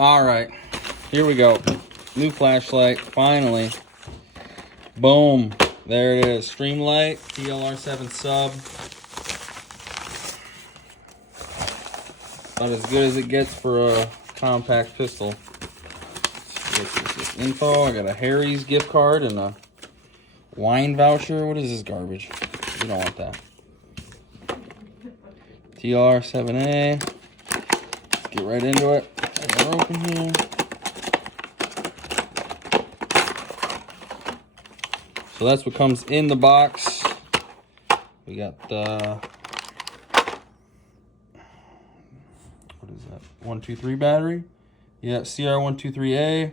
All right, here we go. New flashlight, finally. Boom, there it is. Streamlight, TLR-7 sub. About as good as it gets for a compact pistol. Let's get this info. I got a Harry's gift card and a wine voucher. What is this garbage? We don't want that. TLR-7A. Let's get right into it. We're open here. So that's what comes in the box. We got the what is that? 123 battery. Yeah, CR123A.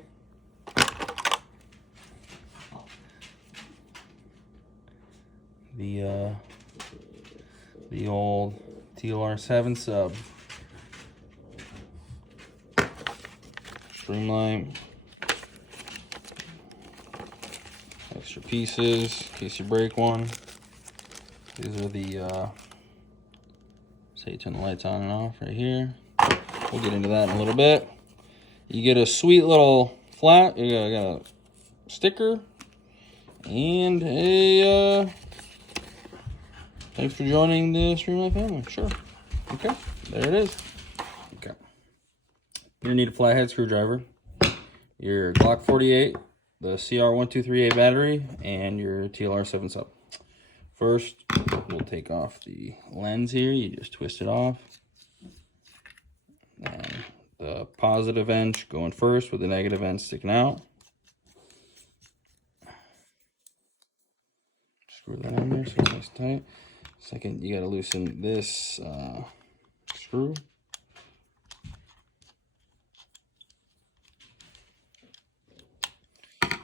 The old TLR-7 sub. Streamline. Extra pieces in case you break one. These are the say you turn the lights on and off right here. We'll get into that in a little bit. You get a sweet little flat. You got a sticker and a thanks for joining the Streamline family. Sure. Okay, there it is. Okay. You're gonna need a flathead screwdriver, your Glock 48, the CR123A battery, and your TLR-7 sub. First, we'll take off the lens here. You just twist it off. And the positive end going first with the negative end sticking out. Screw that in there so it's nice and tight. Second, you gotta loosen this screw.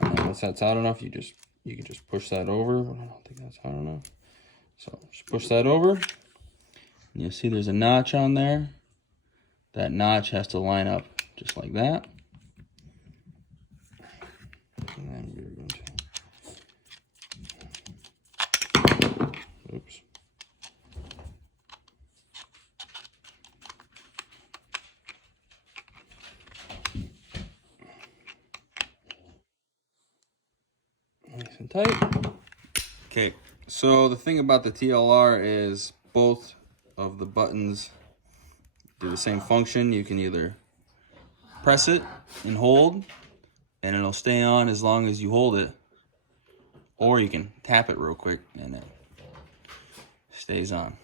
And then once that's out enough, you can just push that over. I don't think that's out enough. So just push that over. And you'll see there's a notch on there. That notch has to line up just like that. And then we're going to, oops. Nice and tight. Okay, so the thing about the TLR is both of the buttons do the same function. You can either press it and hold, and it'll stay on as long as you hold it, or you can tap it real quick and it stays on.